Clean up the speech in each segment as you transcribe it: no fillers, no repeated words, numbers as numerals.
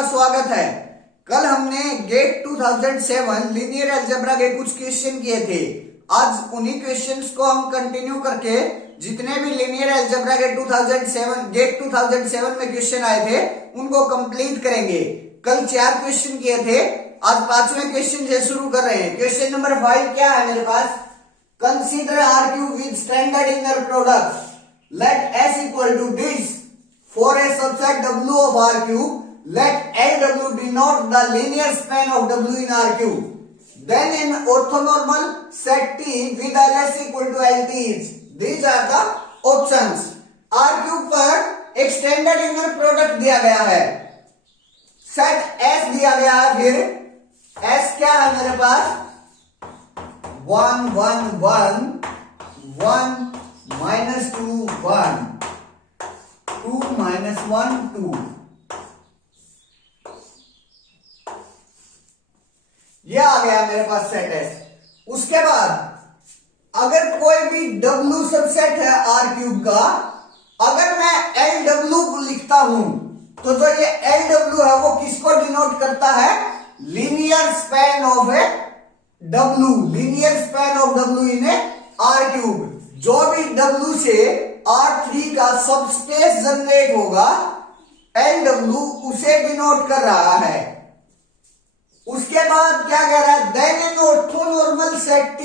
आपका स्वागत है। कल हमने गेट 2007 लीनियर अलजेब्रा के कुछ क्वेश्चन किए थे। आज उन्हीं क्वेश्चंस को हम कंटिन्यू करके जितने भी लीनियर अलजेब्रा के 2007 गेट 2007 में क्वेश्चन आए थे उनको कंप्लीट करेंगे। कल 4 क्वेश्चन किए थे, आज 5वें क्वेश्चन से शुरू कर रहे हैं। क्वेश्चन नंबर 5 क्या है मेरे पास? Consider R cube with standard inner product let S equal to this for a subset W of R cube, let LW denote the linear span of W in R cube. Then in orthonormal set T with LS equal to LT is. These are the options. R cube पर एक standard inner product दिया गया है, set S दिया गया है, फिर S क्या है मेरे पास? 1 1 1 1 minus 2 1 2 minus 1 2। ये आ गया मेरे पास सेट S। उसके बाद अगर कोई भी W सबसेट है R क्यूब का, अगर मैं LW लिखता हूं तो जो ये LW है वो किसको डिनोट करता है? Linear span of A W, linear span of W in A R cube. जो भी W से R3 का सबस्पेस जनरेट होगा, LW उसे डिनोट कर रहा है। उसके बाद क्या कह रहा है? Then in orthonormal set T,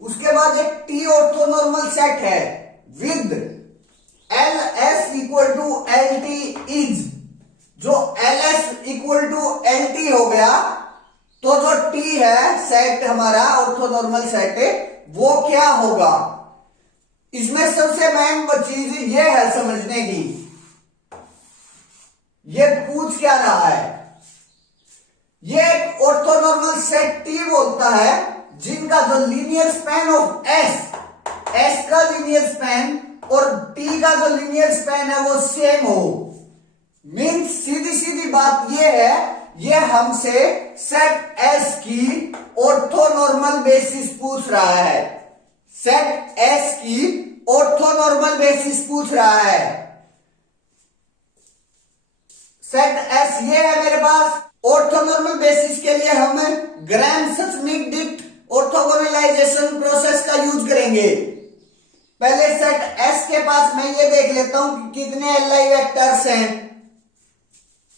उसके बाद एक T ऑर्थोनॉर्मल सेट है with LS equal to LT is. जो LS इक्वल टू LT हो गया तो जो T है सेट हमारा ऑर्थोनॉर्मल सेट है वो क्या होगा? इसमें सबसे मेन चीज ये है समझने की, ये पूछ क्या रहा है? ये एक ऑर्थोनॉर्मल सेट T बोलता है जिनका जो लीनियर स्पैन ऑफ S का लीनियर स्पैन और T का जो लीनियर स्पैन है वो सेम हो। मीन्स सीधी सीधी बात ये है, ये हमसे सेट S की ऑर्थोनॉर्मल बेसिस पूछ रहा है। सेट S की ऑर्थोनॉर्मल बेसिस पूछ रहा है। सेट S ये है मेरे पास। ऑर्थोनॉर्मल बेसिस के लिए हम ग्राम-श्मिट ऑर्थोगोनलाइजेशन प्रोसेस का यूज करेंगे। पहले सेट S के पास मैं ये देख लेता हूं कि कितने Li वेक्टर्स हैं।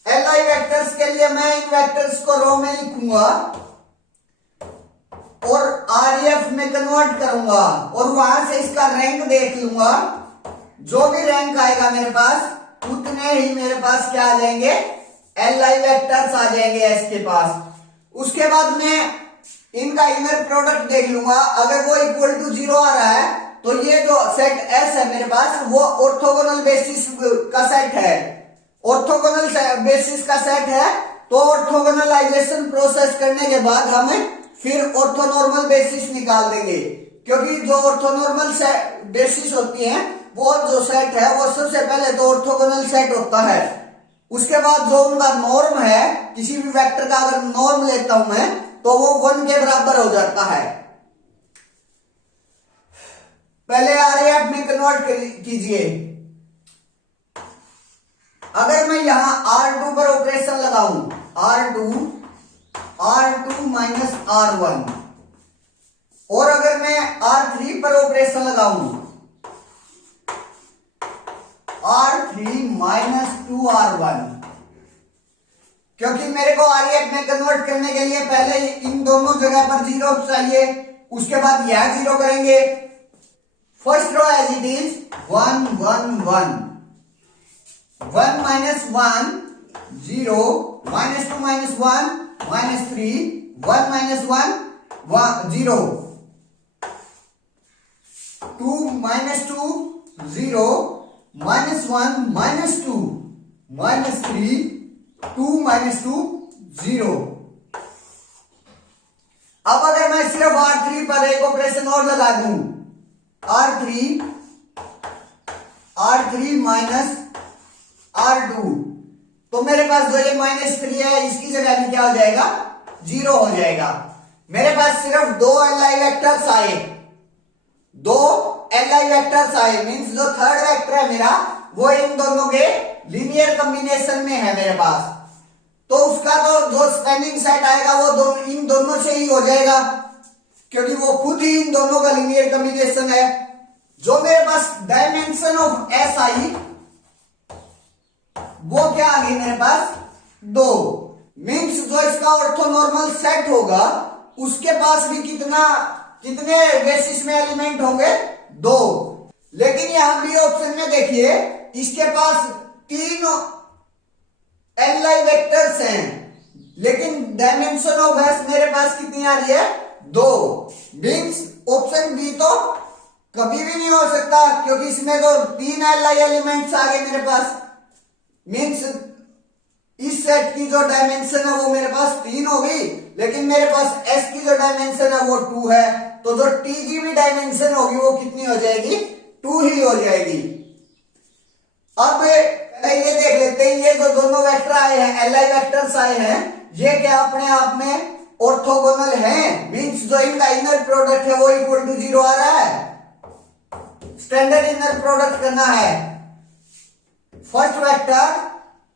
Li वेक्टर्स के लिए मैं इन वेक्टर्स को रो में लिखूंगा और RF में कन्वर्ट करूंगा और वहां से इसका रैंक देख लूंगा। जो भी रैंक आएगा मेरे पास उतने ही मेरे पास क्या आ जाएंगे? Li वेक्टर्स आ जाएंगे S के पास। उसके बाद मैं इनका इनर प्रोडक्ट देख लूंगा। अगर वो इक्वल टू 0 आ रहा है तो ये जो सेट S है मेरे पास वो ऑर्थोगोनल बेसिस का सेट है। ऑर्थोगोनल बेसिस का सेट है तो ऑर्थोगोनलाइजेशन प्रोसेस करने के बाद हमें फिर ऑर्थोनॉर्मल बेसिस निकाल देंगे, क्योंकि जो ऑर्थोनॉर्मल बेसिस होती है वो जो सेट है वो सबसे पहले तो ऑर्थोगोनल सेट होता है। उसके बाद जो उनका नॉर्म है, किसी भी वेक्टर का अगर नॉर्म लेता हूं मैं तो वो 1 के बराबर हो जाता है। पहले RF में कन्वर्ट कीजिए। अगर मैं यहां R2 पर ऑपरेशन लगाऊं, R2 माइनस R1, और अगर मैं R3 पर ऑपरेशन लगाऊं, R3 माइनस 2R1, क्योंकि मेरे को RF में कन्वर्ट करने के लिए पहले इन दोनों जगह पर 0 चाहिए, उसके बाद यह 0 करेंगे। First row as it is 1 1 1 1 minus 1 0 minus 2 minus 1 minus 3 1 minus 1 0 2 minus 2 0 minus 1 minus 2 minus 3 2 minus 2 0। अब अगर मैं सिर्फ R3 पर एक ऑपरेशन और लगा दूं, R3 माइनस R2, तो मेरे पास जो ये -3 है इसकी जगह भी क्या हो जाएगा? 0 हो जाएगा। मेरे पास सिर्फ 2 Li वेक्टर्स आए, 2 Li वेक्टर्स आए, मींस जो थर्ड वेक्टर है मेरा वो इन दोनों के लीनियर कॉम्बिनेशन में है मेरे पास। तो उसका तो जो स्पैनिंग सेट आएगा वो इन दोनों से ही हो जाएगा, क्योंकि वो खुद ही इन दोनों का लीनियर कॉम्बिनेशन है। जो मेरे पास डायमेंशन ऑफ एस आई वो क्या आ गई मेरे पास 2, मीन्स जो इसका ऑर्थोनॉर्मल सेट होगा उसके पास भी कितने बेसिस में एलिमेंट होंगे 2। लेकिन यहां भी ऑप्शन में देखिए इसके पास 3 एनलाई वेक्टर्स हैं, लेकिन डायमेंशन ऑफ एस मेरे पास कितनी आ रही है 2। मीन्स ऑप्शन बी तो कभी भी नहीं हो सकता, क्योंकि इसमें तो 3 एनलाई एलिमेंट्स आ गए मेरे पास। मीन्स इस सेट की जो डायमेंशन है वो मेरे पास 3 हो गई, लेकिन मेरे पास एस की जो डायमेंशन है वो 2 है, तो जो टी की भी डायमेंशन होगी वो कितनी हो जाएगी 2 ही हो जाएगी। अब ये देख लेते हैं, ये जो दोनों वेक्टर आए हैं एल आई वेक्टर्स आए हैं, ये क्या अपने आप में ऑर्थोगोनल हैं? मींस जो इनका इनर प्रोडक्ट है वो इक्वल टू 0 आ रहा है। स्टैंडर्ड इनर प्रोडक्ट करना है, फर्स्ट वेक्टर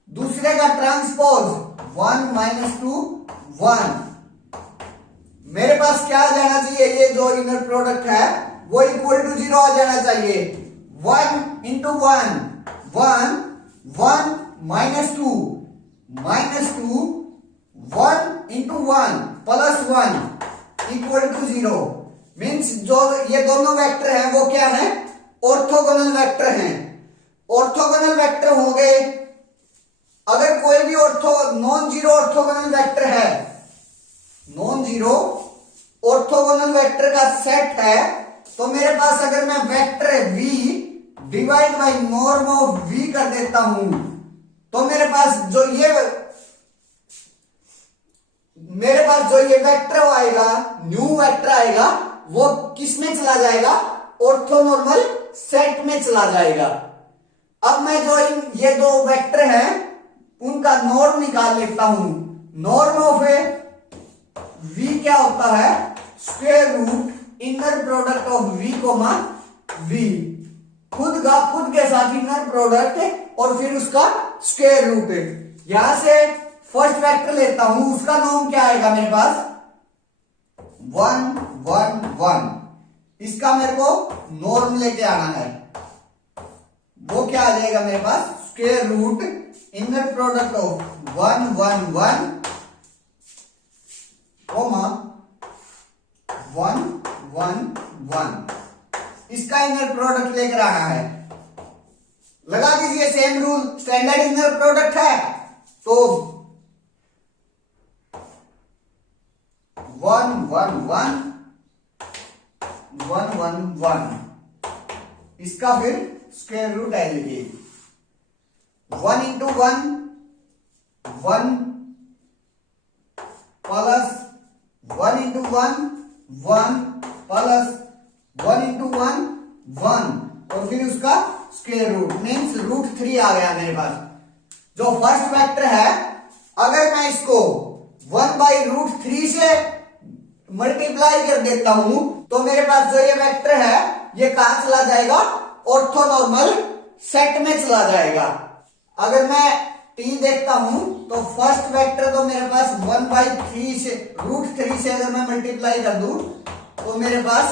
दूसरे का ट्रांसपोज 1 - 2 1। मेरे पास क्या आ जाना चाहिए, ये जो इनर प्रोडक्ट है वो इक्वल टू 0 आ जाना चाहिए। 1 × 1 1 1 - 2 -2 1 × 1 +1 इक्वल टू 0। मीन्स जो ये दोनों वेक्टर हैं वो क्या है ऑर्थोगोनल वेक्टर हैं। ऑर्थोगोनल वेक्टर होंगे, अगर कोई भी नॉन जीरो ऑर्थोगोनल वेक्टर है, नॉन जीरो ऑर्थोगोनल वेक्टर का सेट है, तो मेरे पास अगर मैं vector v divide by norm of v कर देता हूं, तो मेरे पास जो ये वेक्टर आएगा, न्यू वेक्टर आएगा, वो किस में चला जाएगा ऑर्थोनॉर्मल सेट में चला जाएगा। अब मैं जो ये दो वेक्टर हैं उनका नॉर्म निकाल लेता हूं। नॉर्म ऑफ v क्या होता है square root inner product of v, v खुद के साथ इनर प्रोडक्ट और फिर उसका स्क्वायर रूट। यहां से फर्स्ट वेक्टर लेता हूं, उसका नॉर्म क्या आएगा मेरे पास 1 1 1। इसका मेरे को नॉर्म लेके आना है, वो क्या आ जाएगा मेरे पास square root inner product of 1 1 1 1 1 1। इसका इनर प्रोडक्ट लेकर आना है। लगा दीजिए same rule, standard inner product है तो 1 1 1 1 1 1। इसका फिर स्क्वायर रूट है लीजिए 1 × 1 1 प्लस 1 × 1 1 प्लस 1 × 1 1 और फिर उसका स्क्वायर रूट मीन्स √3 आ गया मेरे पास। जो फर्स्ट वेक्टर है अगर मैं इसको 1/√3 से मल्टीप्लाई कर देता हूं तो मेरे पास जो ये वेक्टर है ये कहां चला जाएगा ऑर्थोनॉर्मल सेट में चला जाएगा। अगर मैं t देखता हूं तो फर्स्ट वेक्टर तो मेरे पास 1/3 से √3 से अगर मैं मल्टीप्लाई कर दूं तो मेरे पास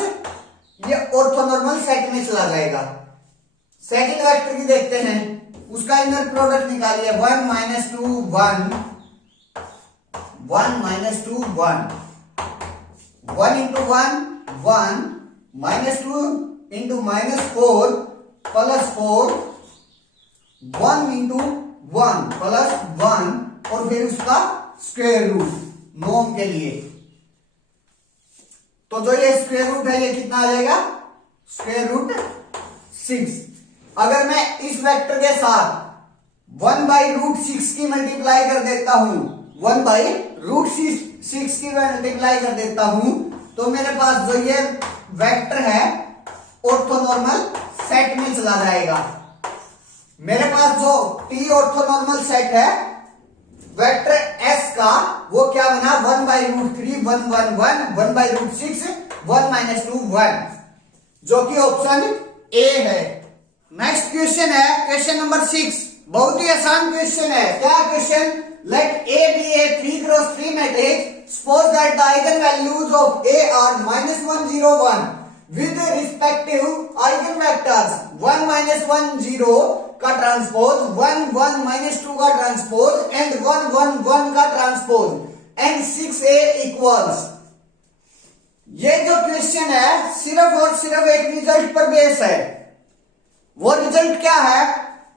ये ऑर्थोनॉर्मल सेट में चला जाएगा। सेकंड वेक्टर की देखते हैं, उसका इनर प्रोडक्ट निकालिए 1 - 2 1 1 - 2 1 1 × 1 1 -2 × -4 +4 1 × 1 +1 और फिर उसका स्क्वायर रूट नॉर्म के लिए। तो जो ये स्क्वायर रूट है ये कितना आ जाएगा स्क्वायर रूट 6। अगर मैं इस वेक्टर के साथ 1/√6 की मल्टीप्लाई कर देता हूं, 1/√6 की मल्टीप्लाई कर देता हूं तो मेरे पास जो ये वेक्टर है ऑर्थोनॉर्मल सेट में चला जाएगा। मेरे पास जो t ऑर्थोनॉर्मल सेट है वेक्टर s का वो क्या बना 1/√3 1 1 1 1/√6 1 - 2 1, जो कि ऑप्शन ए है। नेक्स्ट क्वेश्चन है क्वेश्चन नंबर 6। बहुत ही आसान क्वेश्चन है। क्या question? Let A be a 3x3 matrix, suppose that the eigenvalues of A are -1 0 1 with respective eigenvectors 1 -1 0 का ट्रांसपोज, 1 1 -2 का ट्रांसपोज एंड 1 1 1 का ट्रांसपोज एंड 6a इक्वल्स। ये जो क्वेश्चन है सिर्फ और सिर्फ एक रिजल्ट पर बेस है। वो रिजल्ट क्या है?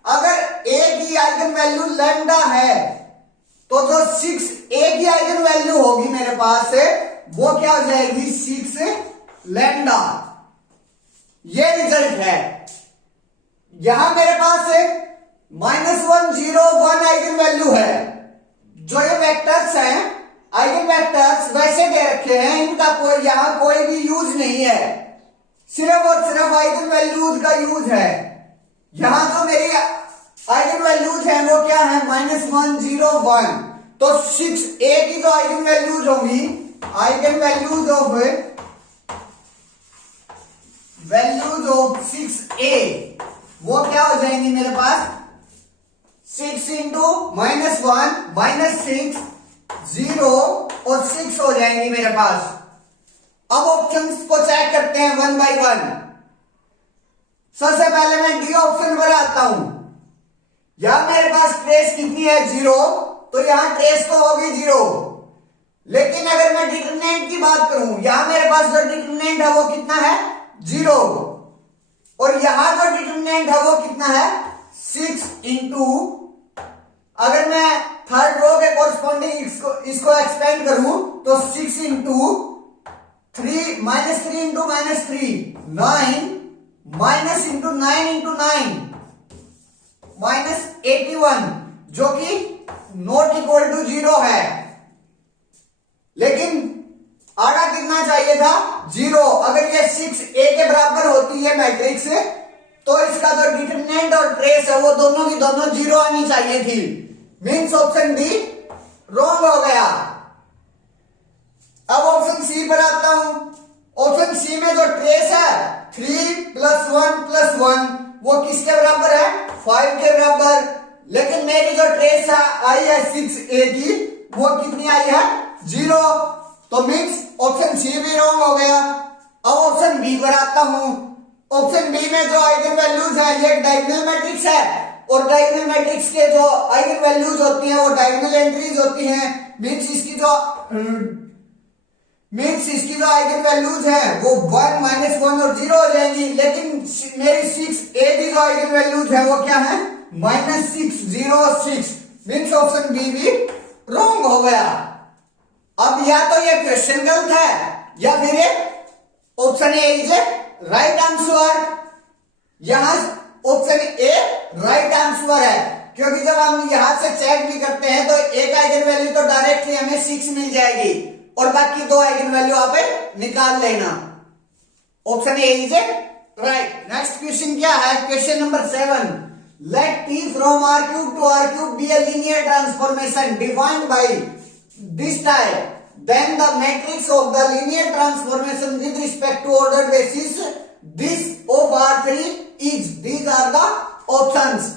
अगर a की आइगन वैल्यू लैम्डा है तो जो 6a की आइगन वैल्यू होगी मेरे पास है वो क्या हो जाएगी? 6 लैम्डा। ये रिजल्ट है। यहां मेरे पास है -1 0 1 आइगन वैल्यू है। जो ये वेक्टर्स हैं, आइगन वेक्टर्स वैसे दे रखे हैं, इनका कोई यहां कोई भी यूज नहीं है, सिर्फ और सिर्फ आइगन वैल्यूज का यूज है। यहां जो मेरी आइगन वैल्यूज है वो क्या है? -1 0 1। तो 6a की जो आइगन वैल्यूज होंगी, आइगन वैल्यूज ऑफ 6a वो क्या हो जाएंगी मेरे पास? 6 इंटू -1 -6 0 और 6 हो जाएंगी मेरे पास। अब ऑप्शंस को चेक करते हैं वन बाय वन। सबसे पहले मैं डी ऑप्शन पर आता हूं। यहां मेरे पास ट्रेस कितनी है? 0, तो यहां ट्रेस तो होगी 0। लेकिन अगर मैं डिटरमिनेंट की बात करूं, यहां मेरे पास जो डिटरमिनेंट है वो कितना है? 0। और यहां जो डिटरमिनेंट है वो कितना है? 6 इंटू, अगर मैं थर्ड रो के कोरस्पॉन्डिंग इसको एक्सपेंड करूं तो 6 into 3 -3 into -3 9 minus into 9 into 9 -81, जो कि नॉट इक्वल टू 0 है। लेकिन आधा कितना चाहिए था? 0। अगर ये 6a के बराबर होती है मैट्रिक्स तो इसका जो डिटरमिनेंट और ट्रेस है वो दोनों की दोनों 0 आनी चाहिए थी। मीन्स ऑप्शन डी रॉन्ग हो गया। अब ऑप्शन सी पर आता हूं। ऑप्शन सी में जो ट्रेस है 3 + 1 + 1 वो किसके बराबर है? 5 के बराबर। लेकिन मेरी जो ट्रेस आई है 6a की वो कितनी आई है? 0। तो मीन्स ऑप्शन सी भी रॉन्ग हो गया। अब ऑप्शन बी पर आता हूं। ऑप्शन बी में जो आइगन वैल्यूज है ये डायगोनल मैट्रिक्स है, और डायगोनल मैट्रिक्स के जो आइगन वैल्यूज होती हैं वो डायगोनल एंट्रीज होती हैं। मीन्स इसकी जो आइगन वैल्यूज है वो 1 -1 और 0 हो जाएंगी। लेकिन मेरी 6a की जो आइगन वैल्यूज है वो क्या है? -6 0 6। मीन्स ऑप्शन बी भी रॉन्ग हो गया। अब या तो ये क्वेश्चन गलत है या फिर option A is right answer. यहां ऑप्शन ए राइट आंसर है, क्योंकि जब हम यहां से चेक भी करते हैं तो एक आइगन वैल्यू तो डायरेक्टली हमें 6 मिल जाएगी और बाकी 2 आइगन वैल्यू आप निकाल लेना। Option A is right. Next question क्या है? Question number 7। Let t from r³ to r³ be a linear transformation defined by this type, then the matrix of the linear transformation with respect to ordered basis this of R3 is, these are the options।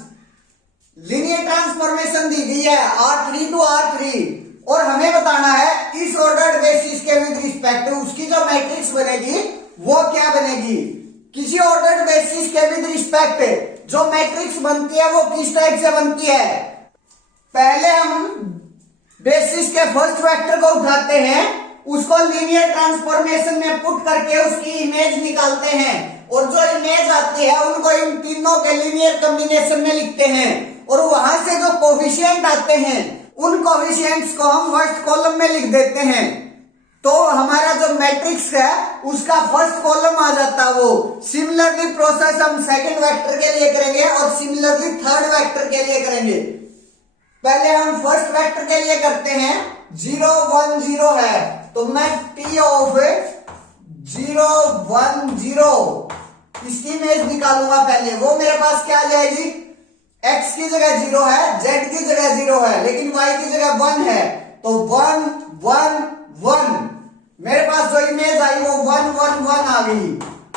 Linear transformation दी गई है R3 to R3 और हमें बताना है इस ordered basis के with respect उसकी जो मैट्रिक्स बनेगी वो क्या बनेगी। किसी ऑर्डर्ड बेसिस के विद रिस्पेक्ट जो मैट्रिक्स बनती है वो किस टाइप से बनती है? पहले हम बेसिस के फर्स्ट वेक्टर को उठाते हैं, उसको लीनियर ट्रांसफॉर्मेशन में पुट करके उसकी इमेज निकालते हैं और जो इमेज आती है उनको इन तीनों के लीनियर कॉम्बिनेशन में लिखते हैं और वहां से जो कोफिशिएंट आते हैं उन कोफिशिएंट्स को हम फर्स्ट कॉलम में लिख देते हैं। तो हमारा जो मैट्रिक्स है उसका फर्स्ट कॉलम आ जाता है वो। सिमिलरली प्रोसेस हम सेकंड वेक्टर के लिए करेंगे और सिमिलरली थर्ड वेक्टर के लिए करेंगे। पहले हम फर्स्ट वेक्टर के लिए करते हैं 0 1 0 है तो मैं t ऑफ 0 1 0 इसकी इमेज निकालूंगा। पहले वो मेरे पास क्या आ जाएगी? x की जगह 0 है, z की जगह 0 है, लेकिन y की जगह 1 है तो 1 1 1 मेरे पास जो इमेज आई वो 1 1 1 आ गई।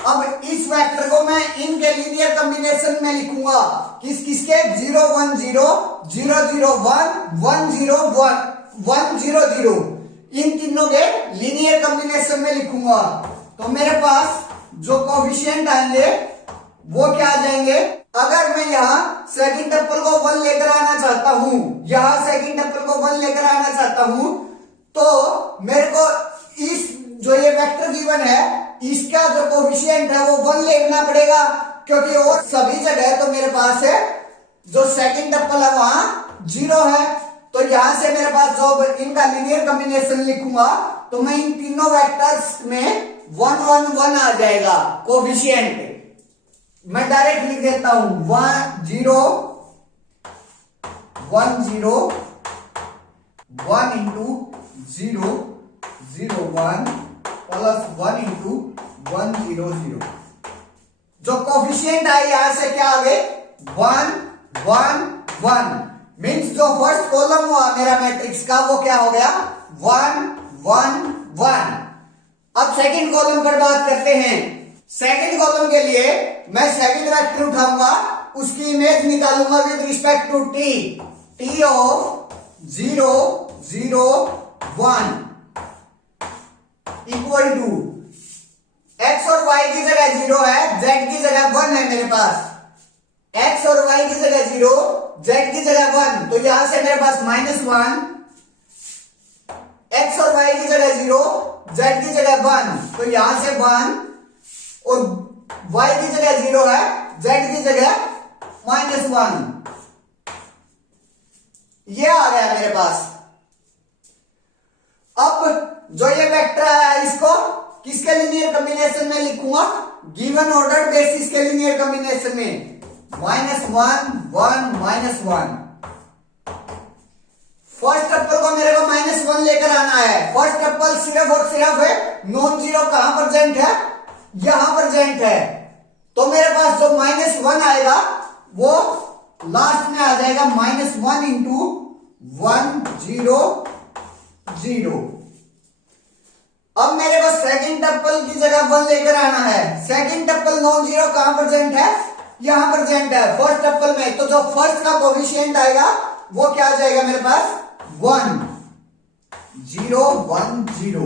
अब इस वेक्टर को मैं इनके लीनियर कॉम्बिनेशन में लिखूंगा। किस किसके? 0 1 0 0 0 1 1 0 1 1 0 0, इन तीनों के लीनियर कॉम्बिनेशन में लिखूंगा। तो मेरे पास जो कोफिशिएंट आएंगे वो क्या आ जाएंगे? अगर मैं यहाँ सेकंड टप्पल को 1 लेकर आना चाहता हूं, यहाँ सेकंड टप्पल को 1 लेकर आना चाहता हूं, तो मेरे को इस जो ये वेक्टर गिवन है इसका जो कोफिशिएंट है वो 1 लेना पड़ेगा, क्योंकि और सभी जगह तो मेरे पास है जो सेकंड टप्पल है वहां 0 है। तो यहां से मेरे पास जो इनका लीनियर कॉम्बिनेशन लिखूंगा तो मैं इन तीनों वेक्टर्स में 1 1 1 आ जाएगा कोफिशिएंट। मैं डायरेक्ट लिख देता हूं 1 0 1 0 1 इंटू 0 0 1 प्लस 1 इंटू 1 0 0। जो कोफिशिएंट है यहां से क्या आ गए? 1 1 1 मीन्स जो फर्स्ट कॉलम हुआ मेरा मैट्रिक्स का वो क्या हो गया? 1 1 1। अब सेकंड कॉलम पर बात करते हैं। सेकंड कॉलम के लिए मैं सेकंड वेक्टर उठाऊंगा, उसकी इमेज निकालूंगा with respect to T of 0 0 1 equal to x और y की जगह 0 है, z की जगह 1 है मेरे पास। x और y की जगह 0, z की जगह 1, तो यहां से मेरे पास -1, x और y की जगह 0, z की जगह 1, तो यहां से 1 और y की जगह 0 है, z की जगह -1। ये आ गया मेरे पास। अब जो ये वेक्टर है इसको किसके लीनियर कॉम्बिनेशन में लिखूंगा? गिवन ऑर्डर बेसिस के लीनियर कॉम्बिनेशन में। -1 1 -1। फर्स्ट टप्पल को मेरे को -1 लेकर आना है। फर्स्ट टप्पल सिर्फ और सिर्फ है नॉन जीरो कहां प्रेजेंट है? यहां प्रेजेंट है। तो मेरे पास जो -1 आएगा वो लास्ट में आ जाएगा -1 इंटू 1 0 0। अब मेरे को सेकंड टप्पल की जगह 1 लेकर आना है। सेकंड टप्पल नॉन जीरो कहां प्रेजेंट है? यहां प्रेजेंट है फर्स्ट टप्पल में। तो जो फर्स्ट का कोफिशिएंट आएगा वो क्या आ जाएगा मेरे पास? 1 0 1 0।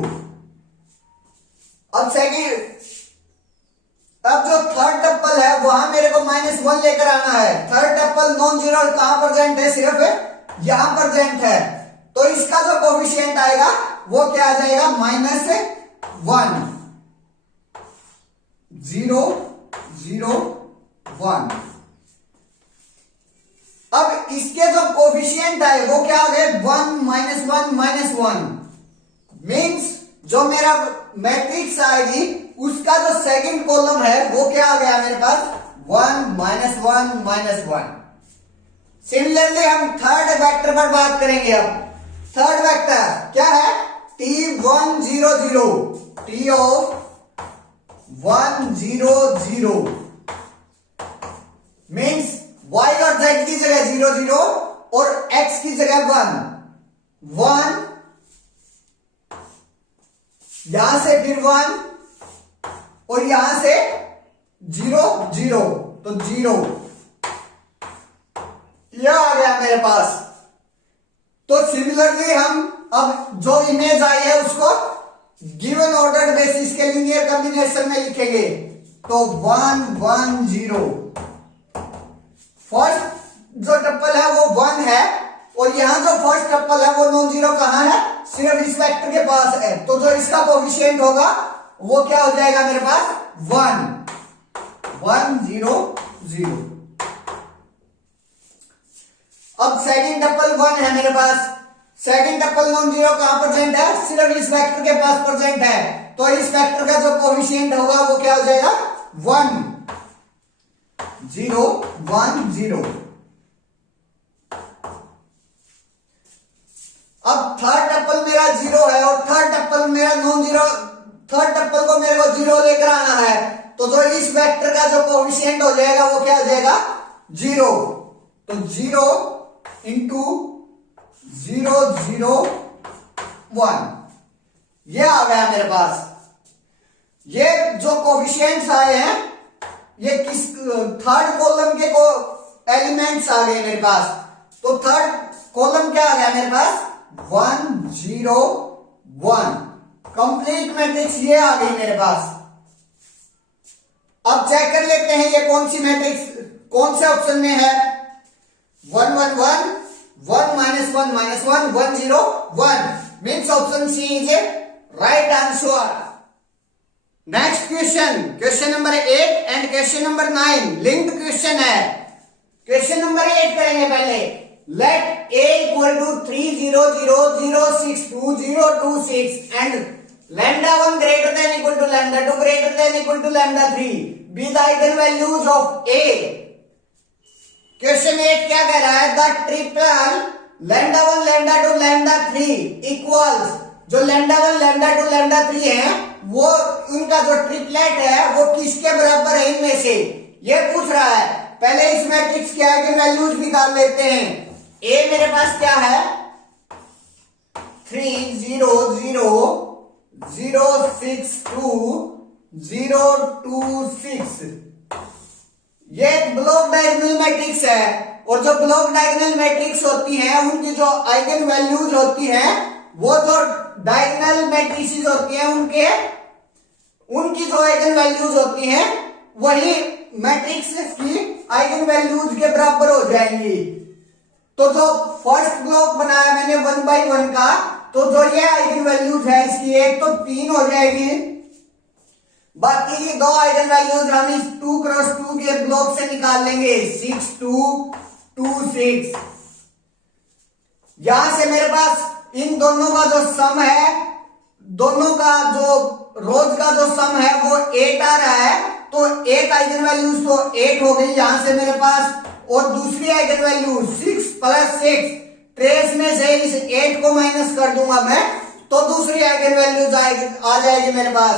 अब जो थर्ड टप्पल है वहां मेरे को -1 लेकर आना है। थर्ड टप्पल नॉन जीरो कहां प्रेजेंट है? सिर्फ यहां प्रेजेंट है। तो इसका जो कोफिशिएंट आएगा वो क्या आ जाएगा? -1 0 0 1। अब इसके जो कोफिशिएंट आए वो क्या आ गए? 1 -1 -1। मीन्स जो मेरा मैट्रिक्स आएगी उसका जो सेकंड कॉलम है वो क्या आ गया मेरे पास? 1 -1 -1। सिमिलरली हम थर्ड वेक्टर पर बात करेंगे। अब थर्ड वेक्टर क्या है? T1 0 0, T of 1 0 0 means y और z की जगह 0 0 और x की जगह 1 1, यहां से फिर 1 और यहां से 0 0, तो 0 यह आ गया मेरे पास। तो सिमिलरली हम अब जो इमेज आई है उसको गिवन ऑर्डर बेसिस के लीनियर कॉम्बिनेशन में लिखेंगे। तो 1 1 0। फर्स्ट जो टप्पल है वो 1 है और यहां जो फर्स्ट टप्पल है वो नॉन जीरो कहां है? सिर्फ इस वेक्टर के पास है। तो जो इसका कोफिशिएंट होगा वो क्या हो जाएगा मेरे पास? 1 1 0 0। अब सेकंड टप्पल 1 है मेरे पास। सेकंड टप्पल नॉन जीरो कहां प्रेजेंट है? सिर्फ इस वेक्टर के पास प्रेजेंट है। तो इस वेक्टर का जो कोफिशिएंट होगा वो क्या हो जाएगा? 1 0 1 0। अब थर्ड टप्पल मेरा 0 है और थर्ड टप्पल मेरा नॉन जीरो। थर्ड टप्पल को मेरे को 0 लेकर आना है। तो जो इस वेक्टर का जो कोफिशिएंट हो जाएगा वो क्या हो जाएगा? 0। तो 0 इंटू 0 0 1 ये आ गया मेरे पास। ये जो कोफिशिएंट्स आए हैं ये किस थर्ड कॉलम के को एलिमेंट्स आ गए मेरे पास। तो थर्ड कॉलम क्या आ गया मेरे पास 1 0 1 कंप्लीट मैट्रिक्स ये आ गई मेरे पास। अब चेक कर लेते हैं ये कौन सी मैट्रिक्स कौन से ऑप्शन में है। 1 1 1 1 -1 -1 1 0 1 means option C is a right answer. Next question number 8 and question number 9 linked question है। क्वेश्चन नंबर 8 करेंगे पहले। Let a equal to 3 0 0 0 6 2 0 2 6 and lambda 1 greater than equal to lambda 2 greater than equal to lambda 3 be the eigenvalues of a। Question 8 क्या कह रहा है the triple lambda 1 lambda 2 lambda 3 equals जो lambda 1 lambda 2 lambda 3 है वो इनका जो triplet है वो किसके बराबर है इनमें से ये पूछ रहा है। पहले इस मैट्रिक्स के आइगनवैल्यूज निकाल लेते हैं। a मेरे पास क्या है 3 0 0 0 6 2 0 2 6 ये ब्लॉक डायगोनल मैट्रिक्स है और जो ब्लॉक डायगोनल मैट्रिक्स होती है उनकी जो आइगन वैल्यूज होती है वो जो डायगोनल मैट्रिसेस होती है उनकी जो आइगन वैल्यूज होती है वही मैट्रिक्स की आइगन वैल्यूज के बराबर हो जाएंगी। तो जो फर्स्ट ब्लॉक बनाया मैंने 1 by 1 का तो जो ये आइगन वैल्यूज है इसकी एक तो 3 हो जाएगी बाकी की दो आइगन वैल्यूज हम इस 2 क्रॉस 2 के ब्लॉक से निकाल लेंगे 6 2 2 6। यहां से मेरे पास इन दोनों का जो सम है दोनों का जो रोज का जो सम है वो 8 आ रहा है तो एक आइगन वैल्यूज तो 8 हो गई यहां से मेरे पास और दूसरी आइगन वैल्यू 6 + 6 ट्रेस में से इस 8 को माइनस कर दूंगा मैं तो दूसरी आइगन वैल्यूज आ जाएगी मेरे पास।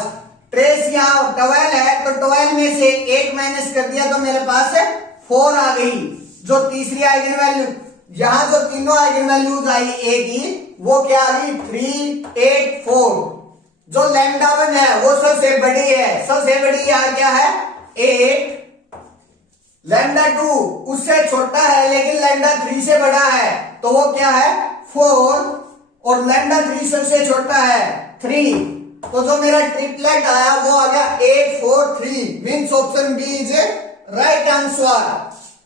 ट्रेस यहाँ 12 है तो 12 में से 8 माइनस कर दिया तो मेरे पास 4 आ गई जो तीसरी आइगन वैल्यू। यहां जो तीनों आइगन वैल्यूज आई ए की वो क्या आ गई 3 8 4। जो लैम्डा 1 है वो सबसे बड़ी है सबसे बड़ी यहाँ क्या है 8। लैम्डा 2 उससे छोटा है लेकिन लैम्डा 3 से बड़ा है तो वो क्या है 4 और लैम्डा 3 सबसे छोटा है 3 तो जो मेरा ट्रिपलेट आया वो आ गया 8 4 3 means option B is right answer.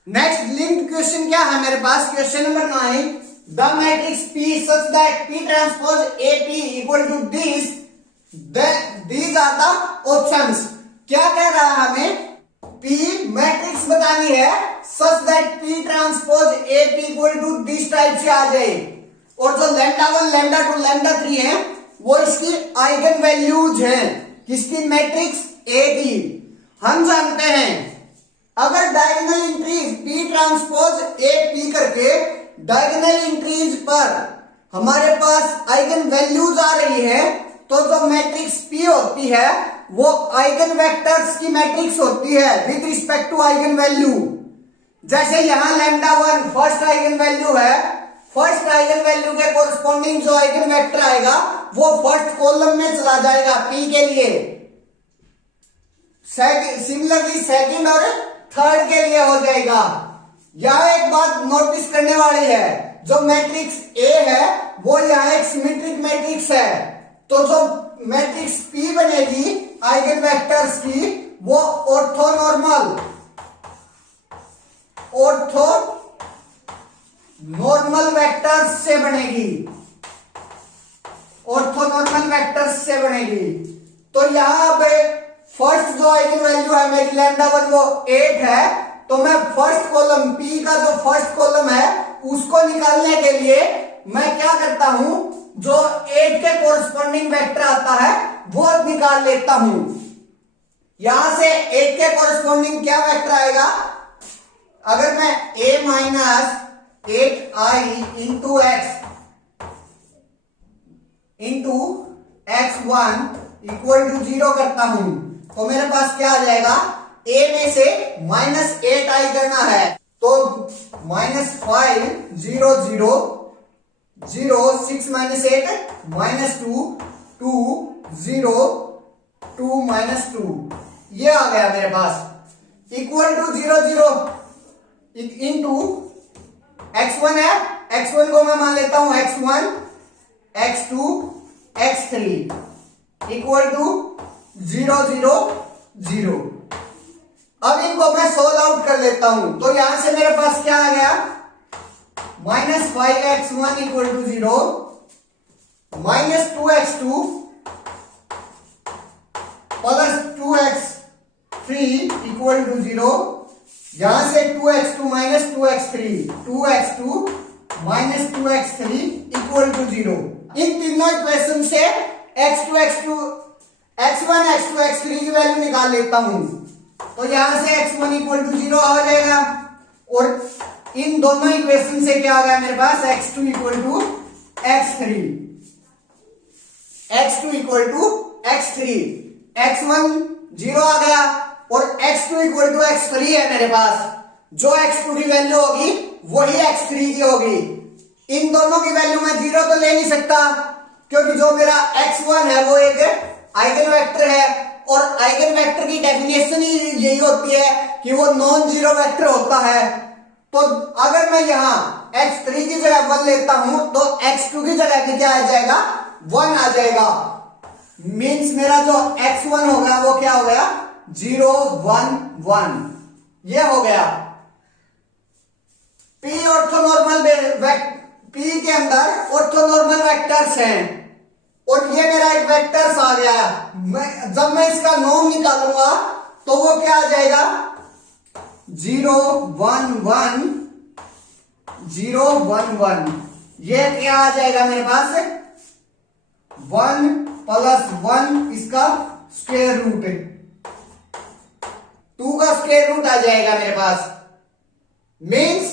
Next linked question क्या है मेरे पास question number 9 the matrix P such that P transpose AP equal to this these are the options। क्या कह रहा है हमें P मैट्रिक्स बतानी है such that P transpose AP equal to this type से आ जाए और जो lambda 1 lambda 2 lambda 3 है वो इसकी आइगन वैल्यूज हैं किसकी मैट्रिक्स A की। हम जानते हैं अगर diagonal entries P transpose AP करके डायगोनल इंट्रीज पर हमारे पास आइगन वैल्यूज आ रही है तो जो मैट्रिक्स P होती है वो आइगन वेक्टर्स की मैट्रिक्स होती है with respect to eigenvalue. जैसे यहां लैम्डा 1 फर्स्ट आइगन वैल्यू है फर्स्ट आइगन वैल्यू के कोरस्पॉन्डिंग जो आइगन वेक्टर आएगा वो फर्स्ट कॉलम में चला जाएगा P के लिए। सिमिलरली सेकंड और थर्ड के लिए हो जाएगा। यह एक बात नोटिस करने वाली है जो मैट्रिक्स A है वो यहाँ एक सिमेट्रिक मैट्रिक्स है तो जो मैट्रिक्स P बनेगी आइगन वेक्टर्स की वो ऑर्थोनॉर्मल वेक्टर्स से बनेगी ऑर्थोनॉर्मल वेक्टर्स से बनेगी। तो यहां पे फर्स्ट जो आइगन वैल्यू है मेरी लैम्डा 1 वो 8 है तो मैं फर्स्ट कॉलम P का जो फर्स्ट कॉलम है उसको निकालने के लिए मैं क्या करता हूं जो 8 के कोरस्पॉन्डिंग वेक्टर आता है वो निकाल लेता हूं। यहां से 8 के कोरस्पॉन्डिंग क्या वेक्टर आएगा अगर मैं A - 8i into x1 equal to 0 करता हूं तो मेरे पास क्या आ जाएगा A में से -8i करना है तो -5 0 0 0 6 - 8 -2 2 0 2 माइनस 2, ये आ गया मेरे पास इक्वल टू 0 0 इंटू x1 है, x1 को मैं मान लेता हूं x1, x2, x3 equal to 0 0 0। अब इनको मैं सोल्व आउट कर लेता हूं, तो यहां से मेरे पास क्या आ गया, -5x1 equal to 0, -2x2 plus 2x3 equal to 0, यहां से 2x2 minus 2x3, 2x2 minus 2x3 equal to 0। इन तीनों इक्वेशन से x2 x2 x1 x2 x3 की वैल्यू निकाल लेता हूं, तो यहां से x1 इक्वल टू 0 आ जाएगा, और इन दोनों इक्वेशन से क्या आ गया मेरे पास, x2 equal to x3, x2 equal to x3, x1 0 आ गया और x2 इक्वल टू x3 है मेरे पास। जो x2 की वैल्यू होगी वही x3 की होगी। इन दोनों की वैल्यू मैं 0 तो ले नहीं सकता, क्योंकि जो मेरा x1 है वो एक आइगन वेक्टर है, और आइगन वेक्टर की डेफिनेशन ही यही होती है कि वो नॉन जीरो वेक्टर होता है। तो अगर मैं यहाँ x3 की जगह 1 लेता हूं तो x2 की जगह क्या आ जाएगा, 1 आ जाएगा। मींस मेरा जो x1 होगा वो क्या हो गया, 0 1 1, ये हो गया। P ऑर्थोनॉर्मल P के अंदर ऑर्थोनॉर्मल वेक्टर्स हैं, और ये मेरा एक वेक्टर्स आ गया। जब मैं इसका नॉर्म निकालूंगा तो वो क्या आ जाएगा, 0 1 1 0 1 1, ये क्या आ जाएगा मेरे पास, 1 प्लस 1 इसका स्क्वायर रूट, 2 का स्क्वायर रूट आ जाएगा मेरे पास। मींस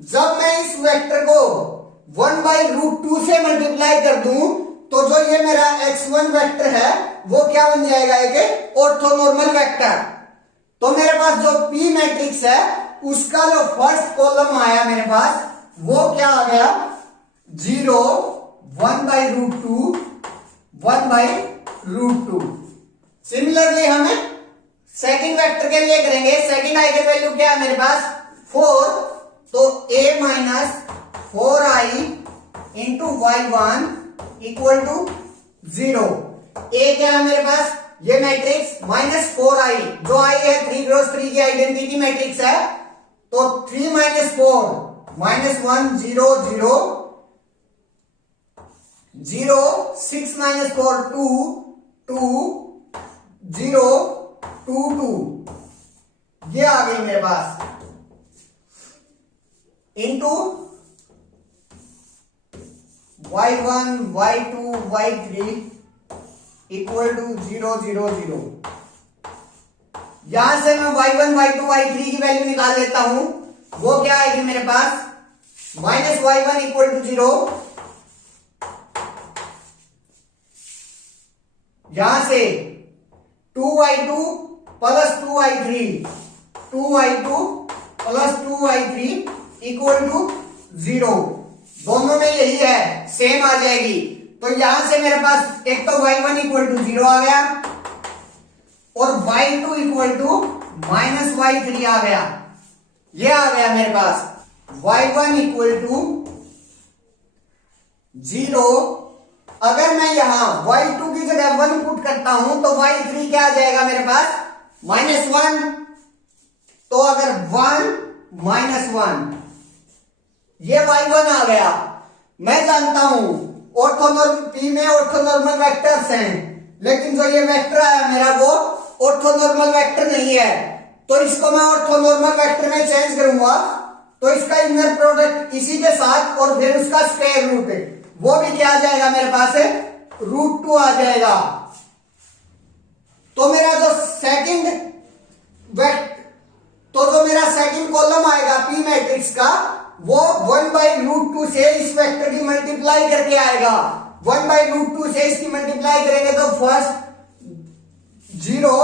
जब मैं इस वेक्टर को 1/√2 से मल्टीप्लाई कर दूं तो जो ये मेरा x1 वेक्टर है वो क्या बन जाएगा, एक ऑर्थोनॉर्मल वेक्टर। तो मेरे पास जो P मैट्रिक्स है उसका जो फर्स्ट कॉलम आया मेरे पास वो क्या आ गया, 0 1/√2 1/√2। सिमिलरली हमें सेकंड वेक्टर के लिए करेंगे। सेकंड आइगन वैल्यू क्या है मेरे पास, 4, तो a minus 4i into y1 equal to 0। a क्या है मेरे पास, ये मैट्रिक्स -4i, जो i है 3 क्रॉस 3 की आइडेंटिटी मैट्रिक्स है, तो 3 - 4 -1 0 0 0 6 - 4 2 2 0 2 2, ये आ गई मेरे पास, into y1 y2 y3 equal to 0 0 0। यहां से मैं y1 y2 y3 की वैल्यू निकाल लेता हूं, वो क्या आएगी मेरे पास, -y1 इक्वल टू 0, यहां से 2y2 plus 2y3 2y2 plus 2y3 equal to 0। दोनों में यही है, सेम आ जाएगी। तो यहां से मेरे पास एक तो y1 इक्वल टू 0 आ गया और y2 इक्वल टू -y3 आ गया, ये आ गया मेरे पास y1 इक्वल टू 0। अगर मैं यहां y2 की जगह 1 पुट करता हूं तो y3 क्या आ जाएगा मेरे पास, -1। तो अगर 1 -1, ये y1 आ गया। मैं जानता हूं ऑर्थोनॉर्मल P में ऑर्थोनॉर्मल वेक्टर्स हैं, लेकिन जो ये वेक्टर आया मेरा वो ऑर्थोनॉर्मल वेक्टर नहीं है, तो इसको मैं ऑर्थोनॉर्मल वेक्टर में चेंज करूंगा, तो इसका इनर प्रोडक्ट इसी के साथ और फिर उसका स्क्वायर रूट, वो भी क्या आ जाएगा मेरे पास, √2 आ जाएगा। तो मेरा जो सेकंड कॉलम आएगा P मैट्रिक्स का, वो 1/√2 से इस वेक्टर की मल्टीप्लाई करके आएगा। 1/√2 से इसकी मल्टीप्लाई करेंगे तो फर्स्ट 0,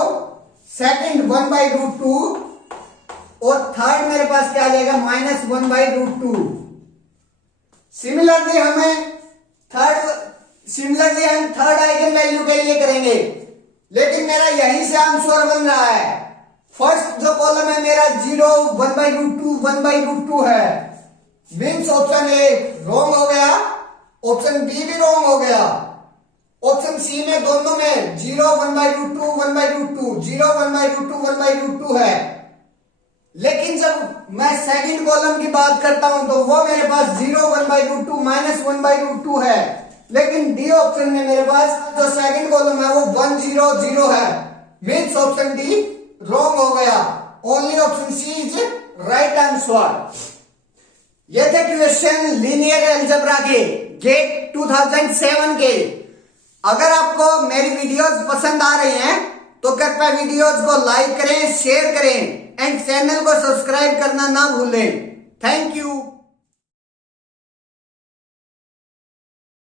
सेकंड 1/√2 और थर्ड मेरे पास क्या आ जाएगा, -1/√2। सिमिलरली हम थर्ड आइगन वैल्यू के लिए करेंगे। लेकिन मेरा यहीं से आंसर बन रहा है। फर्स्ट जो कॉलम है मेरा 0 1/√2 1/√2 है, मीन्स ऑप्शन ए रॉन्ग हो गया, ऑप्शन बी भी रॉन्ग हो गया, ऑप्शन सी में दोनों में 0 1/√2 1/√2 0 1/√2 1/√2 है। लेकिन जब मैं सेकंड कॉलम की बात करता हूं तो वो मेरे पास 0 1/√2 -1/√2 है, लेकिन डी ऑप्शन में मेरे पास जो सेकंड कॉलम है वो 1 0 0 है, मीन्स ऑप्शन डी रॉन्ग हो गया। Only option C is right answer. ये थे क्वेश्चन लीनियर अलजेब्रा के गेट 2007 के। अगर आपको मेरी वीडियोस पसंद आ रही हैं तो कृपया वीडियोस को लाइक करें, शेयर करें एंड चैनल को सब्सक्राइब करना ना भूलें। Thank you.